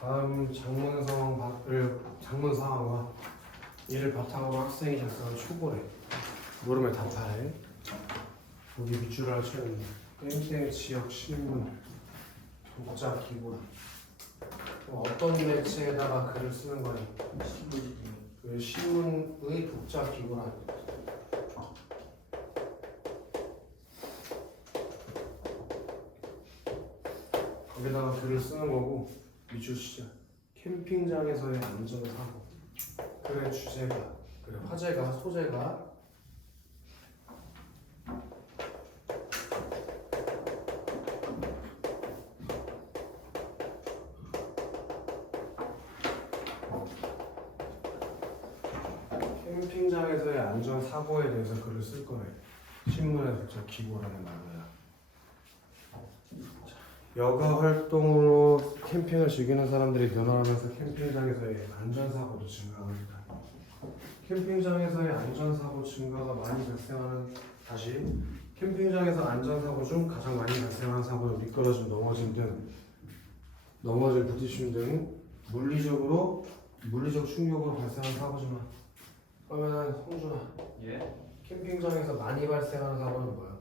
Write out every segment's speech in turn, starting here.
다음 장문 상황과 이를 바탕으로 학생이 작성한 초고래 물음에 답할 보기 밑줄을 하시는 땡땡 지역 신문 독자 기고라. 어떤 매체에다가 글을 쓰는 거예요? 그 신문의 독자 기고라. 거기다가 글을 쓰는 거고, 밑줄 시작. 캠핑장에서의 안전사고. 글의 주제가, 그래 화제가, 소재가 캠핑장에서의 안전사고에 대해서 글을 쓸 거래. 신문에 독자 기고라는 말이야. 여가 활동으로 캠핑을 즐기는 사람들이 늘어나면서 캠핑장에서의 안전사고도 증가합니다. 캠핑장에서의 안전사고 증가가 많이 발생하는 캠핑장에서 안전사고 중 가장 많이 발생하는 사고는 미끄러짐, 넘어짐, 부딪힘 등 물리적 충격으로 발생하는 사고지만, 그러면 홍준아, 예? 캠핑장에서 많이 발생하는 사고는 뭐야?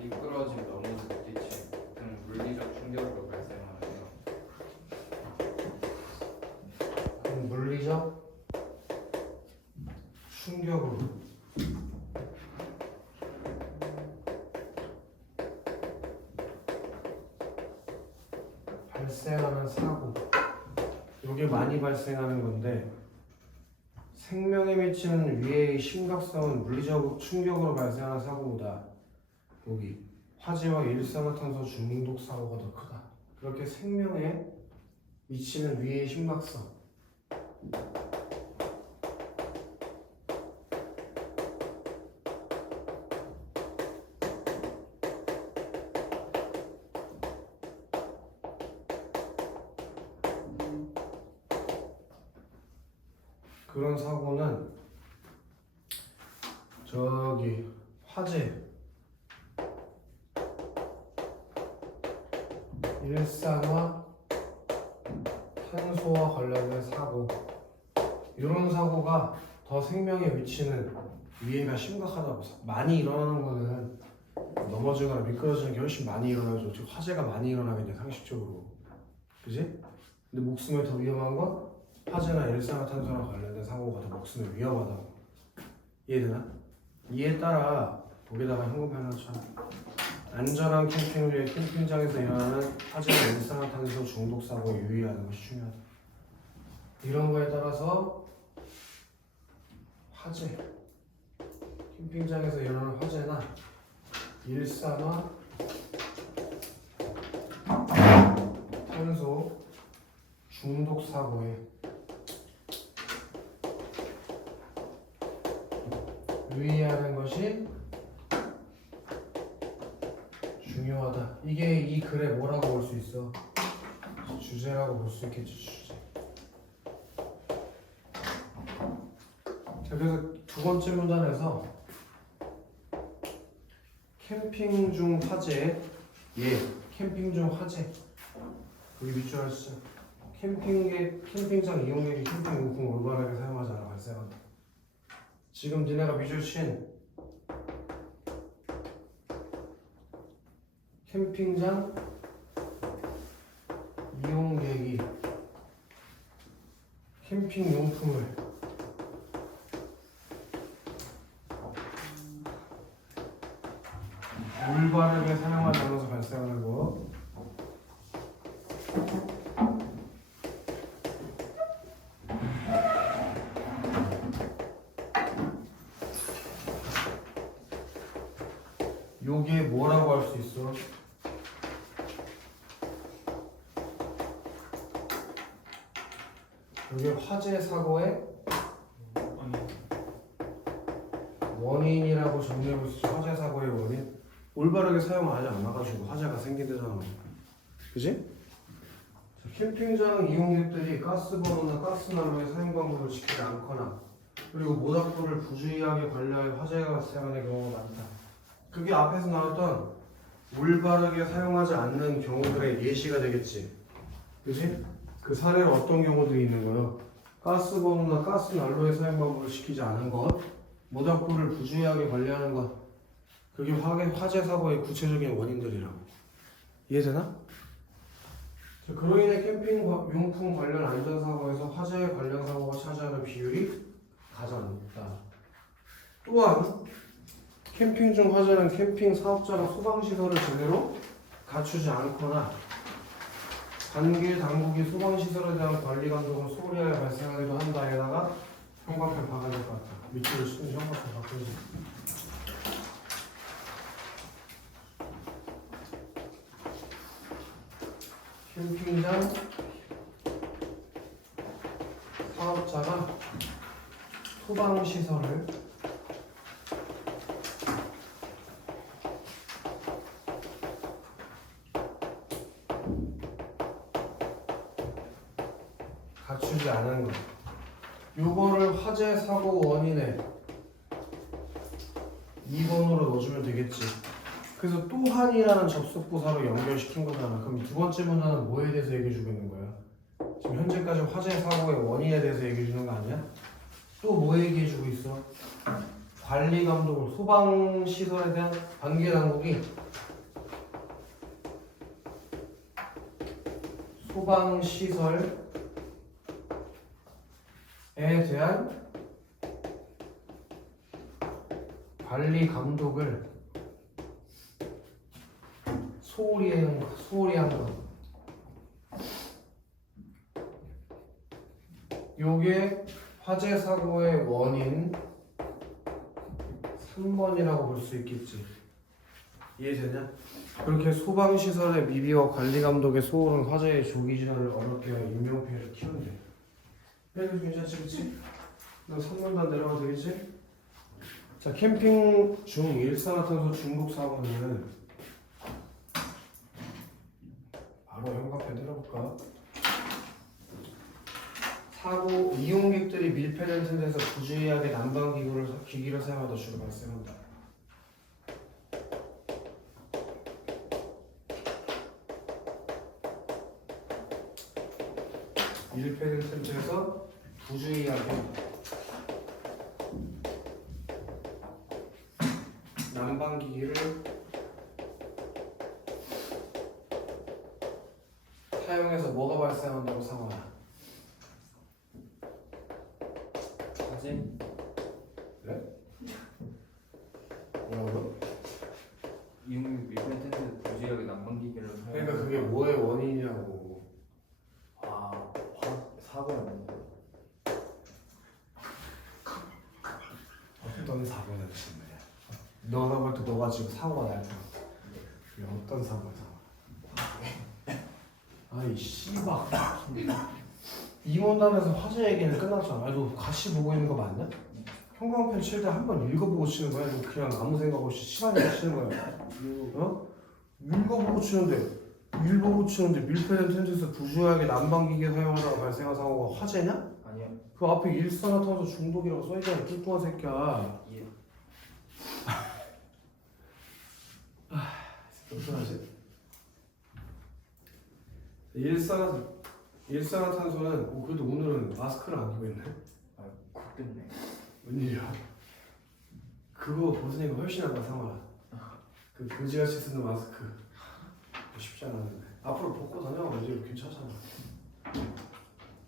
미끄러짐, 넘어짐, 부딪힘 등 물리적 충격으로 발생하는데요. 물리적 충격으로 발생하는 사고, 이게 많이 발생하는 건데, 생명에 미치는 위해의 심각성은 물리적 충격으로 발생하는 사고보다 여기 화재와 일산화탄소 중독 사고가 더 크다. 그렇게 생명에 미치는 위해의 심각성, 그런 사고는 저기 화재, 일산화 탄소와 관련된 사고, 이런 사고가 더 생명에 미치는 위해가 심각하다고. 많이 일어나는 거는 넘어지거나 미끄러지는 게 훨씬 많이 일어나죠. 즉 화재가 많이 일어나게 돼, 상식적으로. 그지? 근데 목숨에 더 위험한 건 화재나 일산화탄소랑 관련된 사고가 더 목숨에 위험하다고. 이해되나? 이에 따라 거기다가 현금펜을 쳐. 안전한 캠핑을 위해 캠핑장에서 일어나는 화재나 일산화탄소 중독 사고에 유의하는 것이 중요하다. 이런 거에 따라서 화재, 캠핑장에서 일어나는 화재나 일산화 탄소 중독 사고에 유의하는 것이 중요하다. 이게 이 글에 뭐라고 볼 수 있어? 주제라고 볼 수 있겠지, 주제. 자, 그래서 두 번째 문단에서 캠핑 중 화재, 캠핑 중 화재. 여기 밑줄 하시죠. 캠핑장 이용객이 캠핑 용품을 올바르게 사용하지 않아 발생한다. 지금 니네가 밑줄 친 캠핑장 이용객이 캠핑 용품을 올바르게 사용하지 않아서 발생하는 거. 요게 뭐라고 할 수 있어? 요게 화재 사고의 원인이라고 정리해볼 수 있어. 화재 사고의 원인. 올바르게 사용하지 않아가지고 화재가 생긴다잖아. 그지? 캠핑장 이용객들이 가스버너나 가스난로의 사용 방법을 지키지 않거나, 그리고 모닥불을 부주의하게 관리하여 화재가 발생하는 경우가 많다. 그게 앞에서 나왔던 올바르게 사용하지 않는 경우들의 예시가 되겠지. 그치? 그 사례로 어떤 경우들이 있는 거예요? 가스 번호나 가스 난로의 사용 방법을 지키지 않은 것, 모닥불을 부주의하게 관리하는 것, 그게 화재 사고의 구체적인 원인들이라고. 이해되나? 자, 그로 인해 캠핑 용품 관련 안전사고에서 화재 관련 사고가 차지하는 비율이 가장 높다. 또한 캠핑 중 화재는 캠핑 사업자가 소방시설을 제대로 갖추지 않거나 관계 당국이 소방시설에 대한 관리 감독을 소홀히 하여 발생하기도 한다에다가 형광펜 박아야 될 것 같다. 밑줄을 치면 형광펜 바꾸지. 캠핑장 사업자가 소방시설을 갖추지 않은 것. 요거를 화재 사고 원인에 2번으로 넣어주면 되겠지. 그래서 또한이라는 접속부사로 연결시킨 거잖아. 그럼 두 번째 문화는 뭐에 대해서 얘기해 주고 있는 거야? 지금 현재까지 화재 사고의 원인에 대해서 얘기해 주는 거 아니야? 또 뭐 얘기해 주고 있어? 관리 감독을 소방시설에 대한 관계 당국이 소방시설에 대한 관리 감독을 소홀히 한 거. 요게 화재 사고의 원인 3번이라고 볼 수 있겠지. 이해되냐? 그렇게 소방시설의 미비와 관리 감독의 소홀은 화재의 조기 진화를 어렵게 하여 인명피해를 키운대. 그래도 괜찮지, 그치? 너 3번단 내려가도 되겠지? 자, 캠핑 중 일산화탄소 중독 사고는 바로 형광펜 때려볼까? 사고 이용객들이 밀폐된 틈에서 부주의하게 난방기기를 사용하다 주로 발생한다. 밀폐된 틈에서 부주의하게 난방기기를 사용해서 뭐가 발생한다고 상황이야? 화재? 그래? 뭐라고? 이용객 밀폐 텐트 부지하게 난방기기를 사용. 그러니까 그게 뭐의 원인이냐고. 사고였는데. 어떤 사고냐 지금 말이야. 너가 볼 때 너가 지금 사고가 날 때. 그게 어떤 사고야? 아이 씨발. 이문단에서 화재 얘기는 끝났잖아. 너 같이 보고 있는 거 맞냐? 형광펜 칠 때 한 번 읽어보고 치는 거야? 너 그냥 아무 생각 없이 시간을 치는 거야? 어? 읽어보고 치는데 밀폐된 텐트에서 부주의하게 난방기기 사용하다가 발생한 사고가 화재냐? 아니요. 그 앞에 일산화탄소 중독이라고 써있잖아. 뚱뚱한 새끼야. 예. 무슨하지? 일산화탄소는 그래도 오늘은 마스크를 안 끼고 있네. 그렇겠네. 웬일이야? 그거 벗으니까 훨씬 낫다 상아. 그 그지같이 쓰는 마스크 쉽지 않았는데 앞으로 벗고 다녀. 이제 괜찮잖아.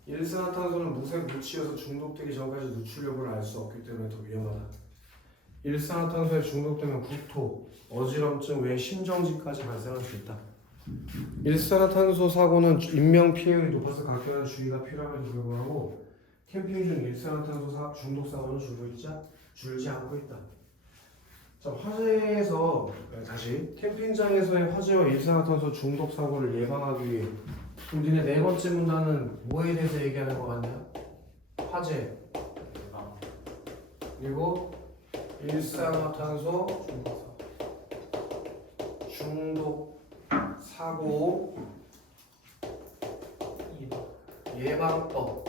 일산화탄소는 무색 물질이어서 중독되기 전까지 누출 여부를 알 수 없기 때문에 더 위험하다. 일산화탄소에 중독되면 구토, 어지럼증 외 심정지까지 발생할 수 있다. 일산화탄소 사고는 인명 피해율이 높아서 각별한 주의가 필요함에도 불구하고 캠핑 중 일산화탄소 중독 사고는 줄지 않고 있다. 자, 화재에서 다시 캠핑장에서의 화재와 일산화탄소 중독 사고를 예방하기 위해 그럼 니네 네 번째 문단은 뭐에 대해서 얘기하는 거 같냐? 화재 그리고 일산화탄소 중독 사고 예방법에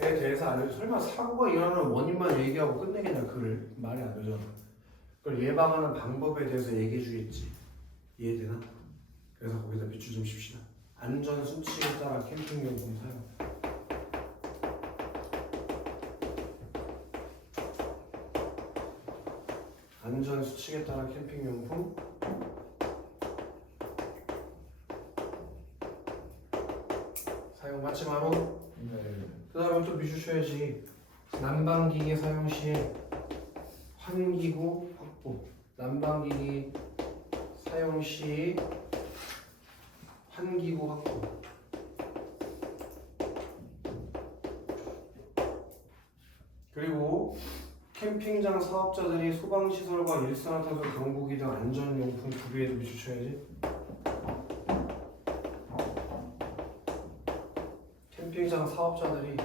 대해서 알려줘. 설마 사고가 일어나는 원인만 얘기하고 끝내겠냐? 글을 말이 안 되잖아. 그걸 예방하는 방법에 대해서 얘기해 주겠지. 이해되나? 그래서 거기다 밑줄 좀 칩시다. 안전 수칙에 따라 캠핑용품 사용. 안전 수칙에 따라 캠핑용품 사용 맞지 마로? 그 다음에 또 미주셔야지. 난방기기 사용 시에 환기구 확보. 난방기기 사용 시 환기구 확보. 그리고 캠핑장 사업자들이 소방시설과 일산화탄소 경보기 등 안전용품 구비에도 미주셔야지. 캠핑장 사업자들이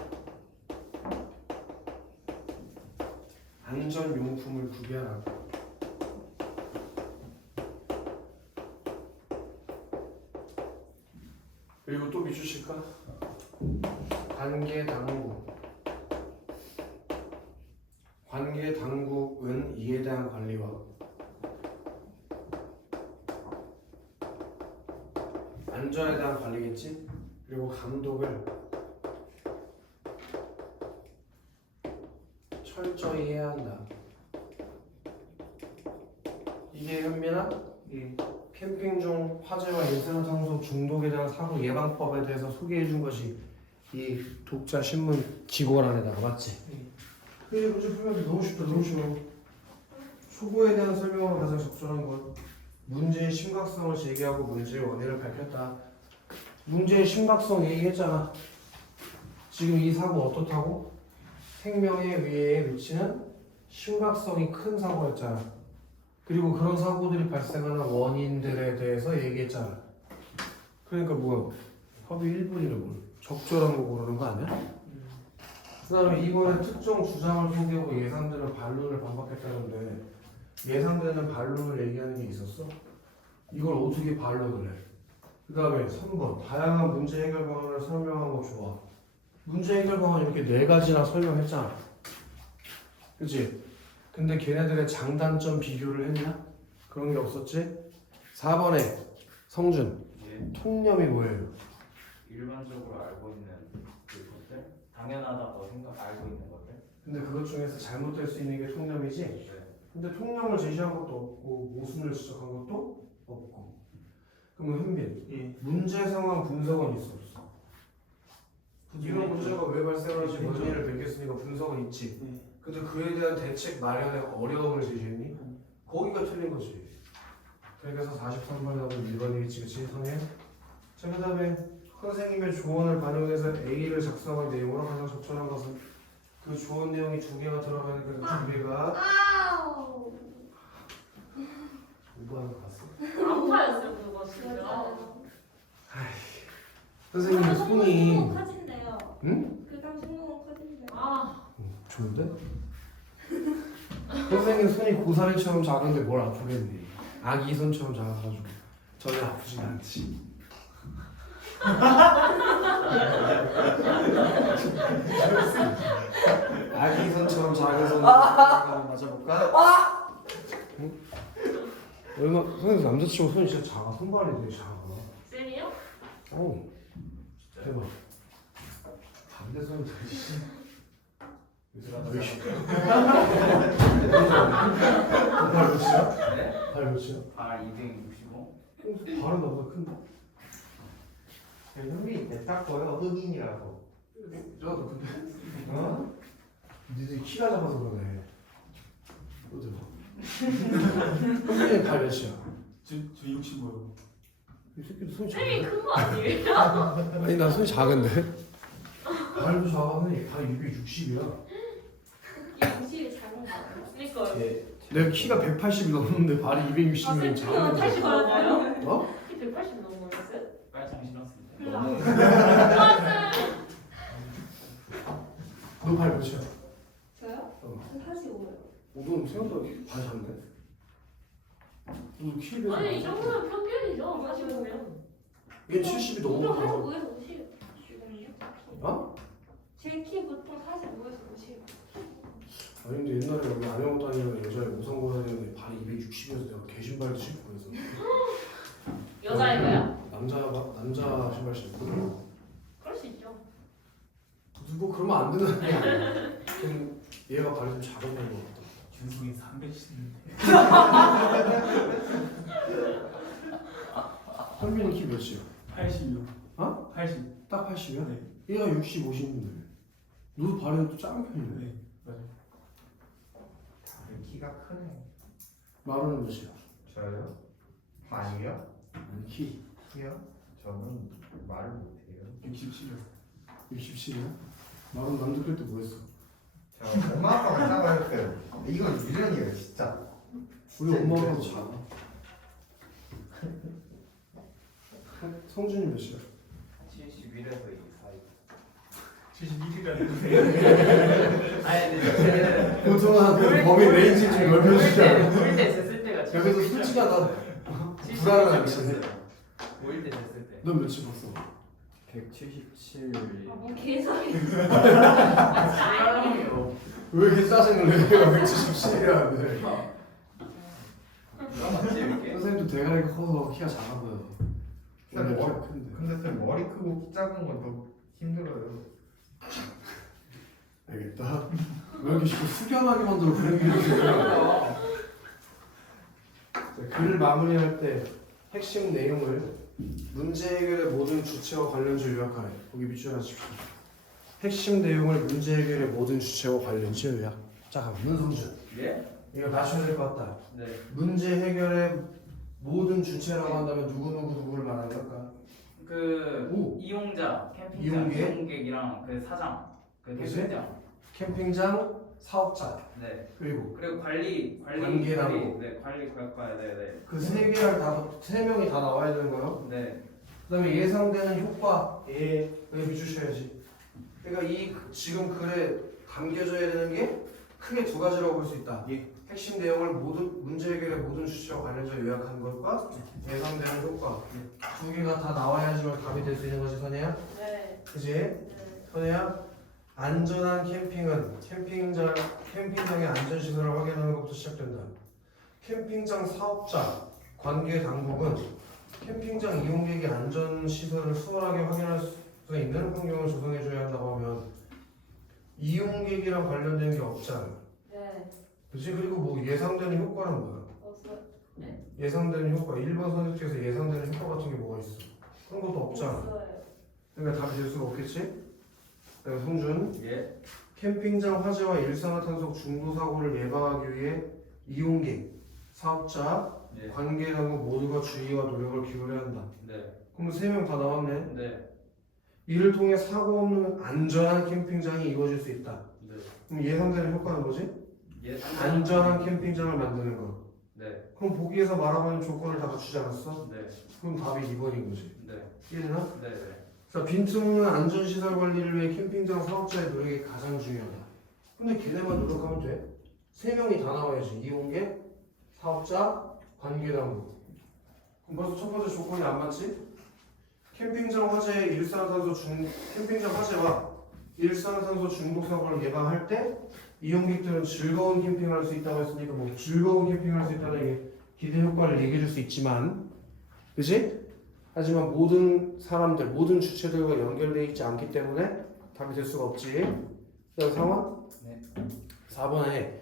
안전용품을 구비하라. 그리고 또 미주실까? 관계 당국. 관계 당국은 이에 대한 관리와 안전에 대한 관리겠지? 그리고 감독을 철저히 해야 한다. 이게 현민아? 캠핑 중 화재와 일산화탄소 중독에 대한 사고 예방법에 대해서 소개해 준 것이 이 독자 신문 기고란에다가 맞지? 그래 문제 풀면 너무 쉽다. 너무 쉬워. 초보에 대한 설명으로 가장 적절한 것. 문제의 심각성을 제기하고 문제의 원인을 밝혔다. 문제의 심각성 얘기했잖아. 지금 이 사고 어떻다고? 생명의 위해에 미치는 심각성이 큰 사고였잖아. 그리고 그런 사고들이 발생하는 원인들에 대해서 얘기했잖아. 그러니까 뭐 합의 1분이래 뭘. 적절한 거 고르는 거 아니야? 그 다음에 이번에 특정 주장을 소개하고 예상되는 반론을 반박했다는데 예상되는 반론을 얘기하는 게 있었어? 이걸 어떻게 반론을 해? 그 다음에 3번 다양한 문제 해결 방안을 설명한 거 좋아. 문제 해결 방안 이렇게 4가지나 설명했잖아. 그치? 근데 걔네들의 장단점 비교를 했냐? 그런 게 없었지? 4번에 성준 예. 통념이 뭐예요? 일반적으로 알고 있는 그것들 당연하다고 알고 있는 것들. 근데 그것 중에서 잘못될 수 있는 게 통념이지? 네. 근데 통념을 제시한 것도 없고 모순을 지적한 것도 없고. 그러면 현빈 문제 상황 분석은 있어 없어? 이런 문제가 왜 발생하는지 원인을 밝혔으니까 분석은 있지. 근데 그에 대한 대책 마련에 어려움을 제시했니? 거기가 틀린 거지. 그래서 43번 답은 1번이겠지, 그치? 성해. 자, 그 다음에 선생님의 조언을 반영해서 A를 작성한 내용으로 가장 적절한 것은 그 조언 내용이 2개가 들어가 있는 그 2개가 아우. 공부하는 거 봤어? 아파였어요 그거 진짜. 맞아요. 선생님 손이 커진대요. 응? 그 당시 은 커진대요. 아 좋은데? 선생님 손이 고사리처럼 작은데 뭘 아프겠니? 아기 손처럼 작아가지고 전혀 아프진 않지. 아기 손처럼 작은 손으로 한번 맞아볼까? 응? 얼마 선생님 남자친구 손이 진짜 작아. 손발이 되게 작아. 쌤이요? 어 대박. 반대 손이 되게 발 몇이야? 네? 발 몇이야? 아 265. 발은 나보다 큰데? 현빈이 냅딱 보여 흑인이라서. 저도 근데 어? 니들 키가 작아서 그러네. 어디 봐. 현빈이 발 몇이야? 저 65요. 이 새끼도 손이 쌤이 작은데? 큰 거 아니에요? 아니 나 손이 작은데? 발도 작아서 발 260이야. 이 음식이 작은 거 같아요. 그니까요. 내가 키가 180이 넘는데 발이 아 260이면 쌤 키가 작은 80 거야. 맞아요? 어? 키 180 넘은 거였어요? 빨창 신었습니다. 너무 너 발 몇이야? 저요? 어. 저 45요. 너는 생각보다 발 작네? 너도 키 비해서 아니 이 많이 정도면 평균이죠 45면. 얘 70이 넘는 보통 거야. 45에서 50 지금요? 어? 제 키 보통 45에서 50. 아니 근데 옛날에 여기 안영호 다니는 여자애 오성고 다니는 발이 260이어서 내가 개신발도 신고 그래서 여자애가요? 남자 신발 신고. 그럴 수 있죠. 뭐 그러면 안 되는 게 아니야. 좀 얘가 발이 좀 작은 거 같다. 준수이 310인데. 현빈이 키 몇이야? 80이요. 어? 80. 딱 80이야? 네. 얘가 65인데. 너도 발이 또 작은 편이네. 네. 맞아요. 다들 키가 크네. 마루는 몇이야? 저요? 아니요? 아니 키 키요? 저는 말을 못해요. 67이요. 67이야? 마루는 남들 때 뭐 했어? 저 엄마 아빠 만나고 했어요. 이건 유전이에요 진짜. 우리 진짜 엄마가 더 유전이에요. 작아. 성준이 몇이야? 71에서 2 사이. 71이라는데. 아니 근데 보통은 그 범위 레인지 좀 넓혀주잖아. 보일 때 쟀을 때가 그래도 솔직하다. 불안한 미치네. 보일 때 쟀을 때. 넌 몇이 봤어? 177. 뭔 개소리. 사람이요. 왜 이렇게 짜증을 내? 내가 177이라는데. 맞지 이렇게? 선생님도 대가리가 커서 키가 작아 보여. 원래 키가 큰데. 근데 쌤 머리 크고 키 작은 건 더 힘들어요. 알겠다. 왜 이렇게 자꾸 숙연하게 만들어 분위기를. 글을 마무리할 때 핵심 내용을 문제 해결의 모든 주체와 관련지 요약하래. 거기 밑줄 하십시오. 핵심 내용을 문제 해결의 모든 주체와 관련지 요약. 자, 문성준. 예? 이거 맞춰야 될 것 같다. 네. 문제 해결의 모든 주체라고 한다면 누구를 말하는 걸까? 그 오. 이용자, 캠핑장, 이용객? 이용객이랑 그 사장, 그 그치? 캠핑장. 캠핑장 사업자 네. 그리고 그리고 관계라고. 네, 관리과야. 네. 그 세 개를 세 명이 다 나와야 되는 거예요. 네. 그다음에 예상되는 효과 여기 비추셔야지. 그러니까 이 지금 글에 담겨져야 되는 게 크게 두 가지라고 볼 수 있다. 핵심 내용을 문제 해결의 모든 주체와 관련해서 요약한 것과 예상되는 효과 두 개가 다 나와야지만 답이 될 수 있는 거지, 선혜야. 네. 그지? 네. 선혜야. 안전한 캠핑은 캠핑장의 안전시설을 확인하는 것부터 시작된다. 캠핑장 사업자, 관계 당국은 캠핑장 이용객의 안전시설을 수월하게 확인할 수 있는 환경을 조성해줘야 한다고 하면 이용객이랑 관련된 게 없잖아. 네. 그치? 그리고 뭐 예상되는 효과는 뭐야? 없어요. 예상되는 효과, 1번 선택지에서 예상되는 효과 같은 게 뭐가 있어? 그런 것도 없잖아. 없어요. 그러니까 답이 될 수가 없겠지? 그러니까 성준, 예. 캠핑장 화재와 일산화탄소 중도 사고를 예방하기 위해 이용객, 사업자, 네. 관계 당국 모두가 주의와 노력을 기울여야 한다. 네. 그럼 3명 다 나왔네. 네. 이를 통해 사고 없는 안전한 캠핑장이 이루어질 수 있다. 네. 그럼 예상되는 효과는 뭐지? 예. 안전한 캠핑장을 만드는 거. 네. 그럼 보기에서 말하고 있는 조건을 다 갖추지 않았어? 네. 그럼 답이 2번인 거지. 네. 이해되나? 네. 네. 자, 빈틈없는 안전시설 관리를 위해 캠핑장 사업자의 노력이 가장 중요하다. 근데 걔네만 노력하면 돼? 3명이 다 나와야지. 이용객, 사업자, 관계당국. 그럼 벌써 첫 번째 조건이 안 맞지? 캠핑장 화재와 일산화탄소 중독 사고를 예방할 때 이용객들은 즐거운 캠핑을 할 수 있다고 했으니까 뭐 즐거운 캠핑을 할 수 있다는 게 기대 효과를 얘기해 줄 수 있지만, 그치? 하지만 모든 사람들, 모든 주체들과 연결되어 있지 않기 때문에 답이 될 수가 없지. 그다음 상황? 네. 4번에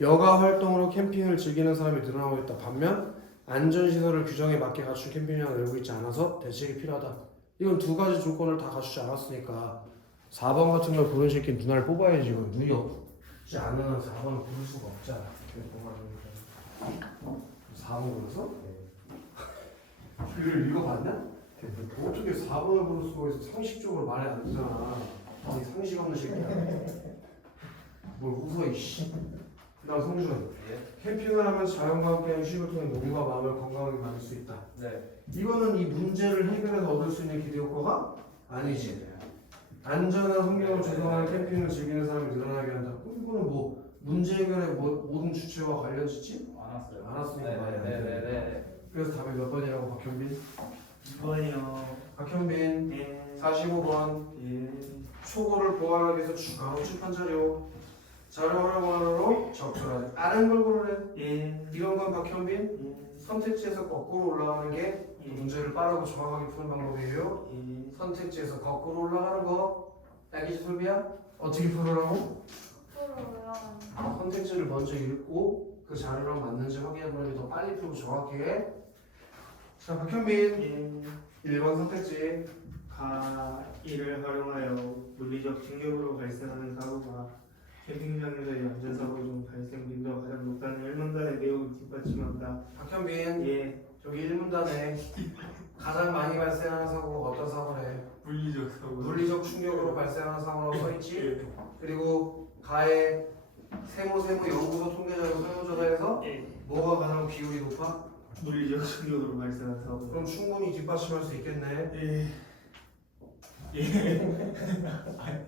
여가 활동으로 캠핑을 즐기는 사람이 늘어나고 있다. 반면 안전시설을 규정에 맞게 갖춘 캠핑장을 열고 있지 않아서 대책이 필요하다. 이건 두 가지 조건을 다 갖추지 않았으니까 4번 같은 걸 고른 새끼 눈알 뽑아야지. 이거 눈이 없지 않으면 4번을 고를 수가 없잖아. 4번 고르서? 글을 읽어봤냐? 어떻게 4번을 고를 수가 있어? 상식적으로 말이 안 되잖아. 아니 상식 없는 새끼야. 뭘 웃어 이씨. 그다음 성준. 예. 캠핑을 하면 자연과 함께하는 휴식을 통해 몸과 마음을 건강하게 만들 수 있다. 네. 이거는 이 문제를 해결해서 얻을 수 있는 기대 효과가 아니지. 안전한 환경을 조성하는 캠핑을 즐기는 사람이 늘어나게 한다. 그럼 이거는 뭐 문제 해결의 모든 주체와 관련지지? 안 왔어요. 안 왔으니까 말이 안 돼. 네네네. 그래서 답이 몇 번이라고 박현빈? 2번이요. 박현빈 예. 45번. 예. 초고를 보완하기 위해서 추가로 출판 자료 활용으로 적절하지 않은 걸 고르래. 예. 이런 건 박현빈 예. 선택지에서 거꾸로 올라가는 게 문제를 빠르고 정확하게 푸는 방법이에요. 예. 선택지에서 거꾸로 올라가는 거. 알겠지 솔비야? 어떻게 풀으라고? 프로요. 선택지를 먼저 읽고 그 자료랑 맞는지 확인해보는 게 더 빨리 풀고 정확해. 자, 박현빈 예. 1번 선택지. 이를 활용하여 물리적 충격으로 발생하는 사고가 캠핑장에서의 안전사고 중 발생 빈도가 가장 높다는 1문단의 내용을 뒷받침한다. 박현빈 예. 저기 1문단에 가장 많이 발생하는 사고가 어떤 사고래? 물리적 사고. 물리적 충격으로 발생하는 사고라고 써있지? 예. 그리고 가의 세모 연구소 통계자료 설문조사에서 예. 뭐가 가장 비율이 높아? 물리적 충격으로 발생한 사고. 그럼 충분히 뒷받침할 수 있겠네. 예.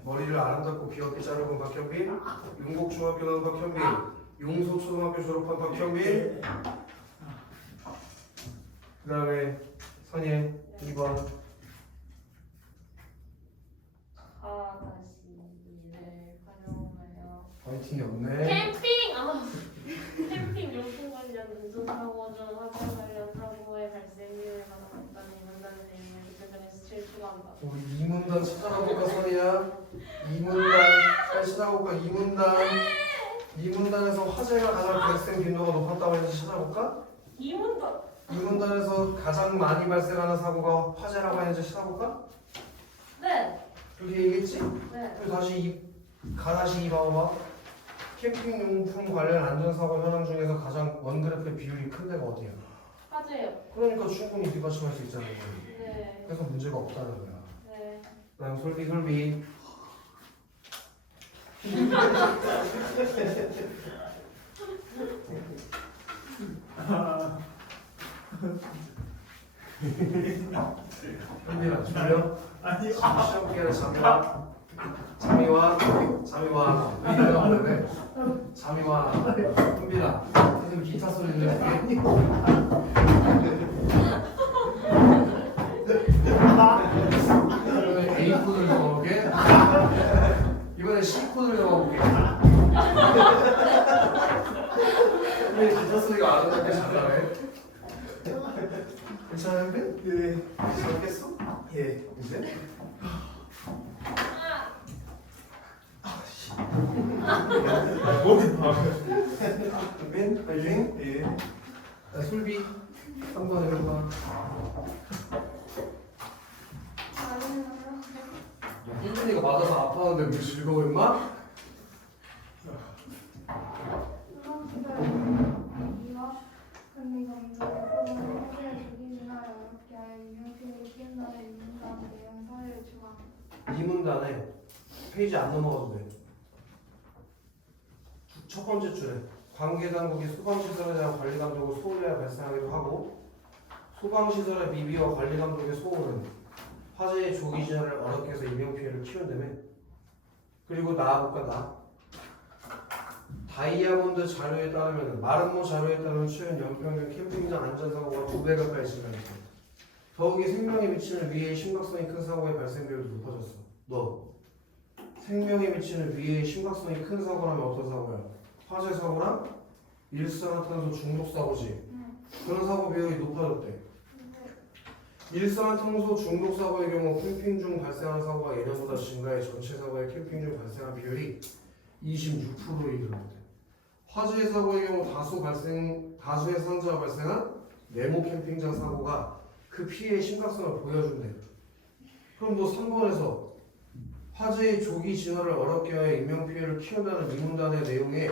머리를 아름답고 귀엽게 자르고 박현빈, 용곡중학교 나온 박현빈, 용소초등학교 졸업한 박현빈. 그 다음에 선예 2번. 가다시를 활용하여 파이팅이 없네. 캠핑! 캠핑 용품 관련 운송사고 중 화재 관련 사고의 발생률을 가장 높다는 이문단의 내용을 기초점에서 제출한다. 우리 2문단 찾아볼까 선이야? 2문단 잘 찾아볼까? 2문단에서 화재가 가장 발생 빈도가 높았다고 해서 찾아볼까? 이문단! 2문단에서 가장 많이 발생하는 사고가 화재라고 했는지 찾아볼까? 네. 그렇게 얘기했지? 네. 그리고 다시 봐봐. 캠핑용품 관련 안전사고 현황 중에서 가장 원그래프의 비율이 큰 데가 어디야? 화제요. 그러니까 충분히 뒷받침할 수 있잖아. 네. 그래서 문제가 없다는 거야. 네. 그다음 솔비. 현빈아 졸려? 아니요. 시험 기간에 잠이 와. 내가 뭐래? 잠이 와. 현빈아 선생님 기타 소리 들리게. 이번에 A 코드를 넣어볼게. 이번에 C 코드를 넣어볼게. 현빈이 기타 소리가 아름답게 잘 나네. 괜찮아 현빈? 예. 잘겠어? 예. 이제? 목이 봐. 현빈 파이팅. 예. 자, 솔비 한번 해봐. 현빈이가 맞아서 아파하는데 왜 즐거워 임마? 이 문단에 페이지 안 넘어가도 돼. 첫 번째 줄에 관계당국이 소방시설에 대한 관리감독을 소홀해야 발생하기도 하고 소방시설의 미비와 관리감독의 소홀은 화재의 조기 진화를 어렵게 해서 인명피해를 키운다며. 그리고 나아볼까 다이아몬드 자료에 따르면 마름모 자료에 따르면 최근 연평균 캠핑장 안전사고가 2배 가까이 증가했어. 더욱이 생명에 미치는 위해의 심각성이 큰 사고의 발생 비율도 높아졌어. 너 생명에 미치는 위해의 심각성이 큰 사고라면 어떤 사고야? 화재 사고랑 일산화탄소 중독 사고지. 그런 사고 비율이 높아졌대. 일산화탄소 중독 사고의 경우 캠핑 중 발생하는 사고가 예년보다 증가해 전체 사고의 캠핑 중 발생한 비율이 26%에 이르렀대. 화재 사고의 경우 다수의 사상자가 발생한 네모 캠핑장 사고가 그 피해의 심각성을 보여준대. 그럼 너 3번에서 화재의 조기 진화를 어렵게 하여 인명피해를 키운다는 미문단의 내용에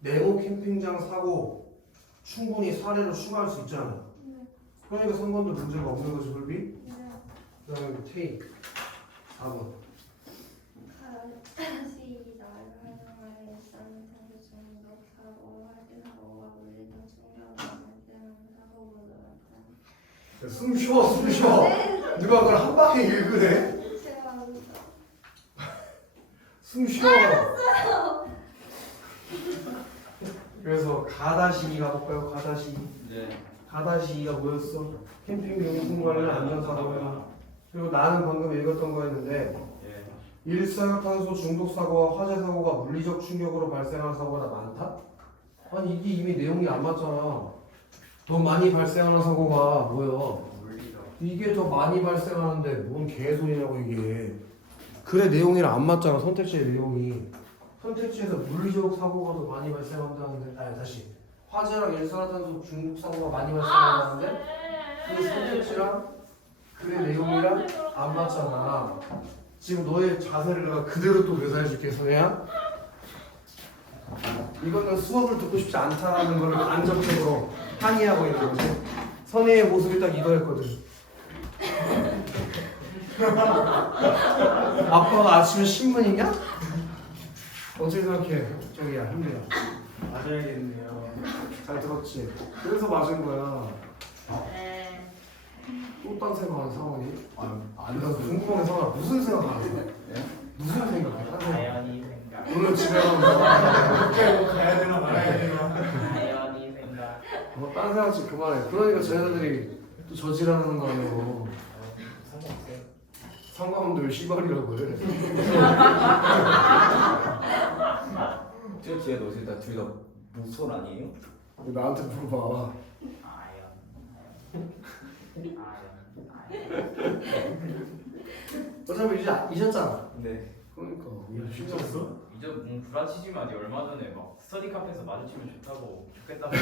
네모 캠핑장 사고 충분히 사례로 추가할 수 있잖아. 그러니까 3번도 문제가 없는 거지, 솔비? 그 다음에 K 4번. 숨 쉬어. 누가 그걸 한 방에 읽으래? 숨 쉬어. 그래서 가다시가 볼까요? 네. 가다시가 뭐였어? 캠핑 용품 관련 안전사고야. 그리고 나는 방금 읽었던 거였는데 예. 일산화탄소 중독 사고와 화재 사고가 물리적 충격으로 발생하는 사고가 많다? 아니 이게 이미 내용이 안 맞잖아. 더 많이 발생하는 사고가 뭐야? 이게 더 많이 발생하는데 뭔 개소리냐고 이게. 글의 내용이랑 안 맞잖아. 선택지의 내용이. 선택지에서 물리적 사고가 더 많이 발생한다는데 다시 화재랑 일산화탄소 중독 사고가 많이 발생한다는데 그 선택지랑 글의 내용이랑 안 맞잖아. 지금 너의 자세를 내가 그대로 또 묘사해줄게 선혜야. 이거는 수업을 듣고 싶지 않다는 걸 간접적으로 항의하고 있는 거지. 선혜의 모습이 딱 이거였거든. 아빠가 아침에 신문이냐? 어떻게 생각해? 저기야 힘들어. 맞아야겠네요. 잘 들었지? 그래서 맞은 거야. 네. 또딴 생각하는 상황이? 아니 나 궁금한 상황 무슨 생각하는 거야? 무슨 생각해? 자연이 생각. 오늘 집에 가면 뭐 가야 되나 말아야 되나. 자연이 생각. 딴 생각지 그만해. 그러니까 쟤네들이 또 저지라는 거 아니고. 상관없어요. 상관없는데 왜 시발이라고 해? 저 뒤에 너희 둘다 무솔 아니에요? 나한테 물어봐. 아연. 어차피 이제 잊었잖아. 네. 그러니까 쉬었어? 이제 구라치지 마. 네 얼마 전에 막 스터디 카페에서 마주치면 좋다고 좋겠다고.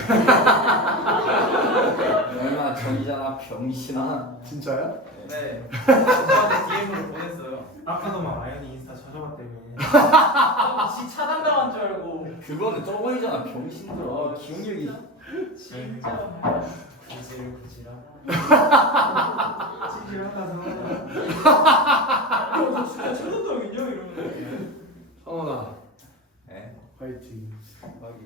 얼마 전이잖아 병신아. 진짜야? 네. 오빠한테 DM으로 보냈어요. 아까도 막 아연이 인스타 찾아봤다며. 지 차단당한 줄 알고. 그거는 저번이잖아 병신들아. 기억력이. 진짜. 구질구질하다. 찌질하다 성원아. 너 진짜 차단당했냐 이러면. 성원아 네. 화이팅. 여기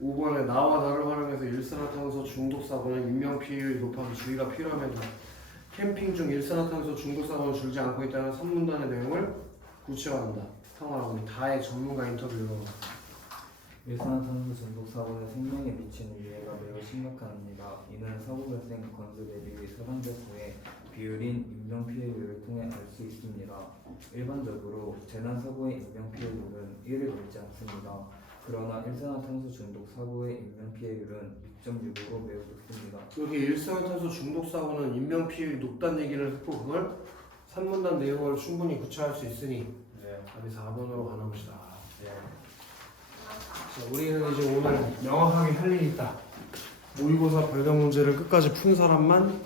5번에 나와 나를 활용해서 일산화탄소 중독 사고는 인명피해율이 높아서 주의가 필요함에도 캠핑 중 일산화탄소 중독 사고는 줄지 않고 있다는 선문단의 내용을 구체화한다. 성원아 우리 다의 전문가 인터뷰 읽어봐. 일산화탄소 중독 사고는 생명에 미치는 위해가 매우 심각합니다. 이는 사고 발생 건수 대비 사상자수의 비율인 인명피해율을 통해 알 수 있습니다. 일반적으로 재난 사고의 인명피해율은 1을 넘지 않습니다. 그러나 일산화탄소 중독 사고의 인명피해율은 6.6으로 매우 높습니다. 여기 일산화탄소 중독 사고는 인명피해율이 높다는 얘기를 했고 그걸 산문단 내용을 충분히 구체화할 수 있으니 네. 답이 4번으로 가는 것이다. 네. 자, 우리는 이제 오늘 명확하게 할 일이 있다. 모의고사 별경 문제를 끝까지 푼 사람만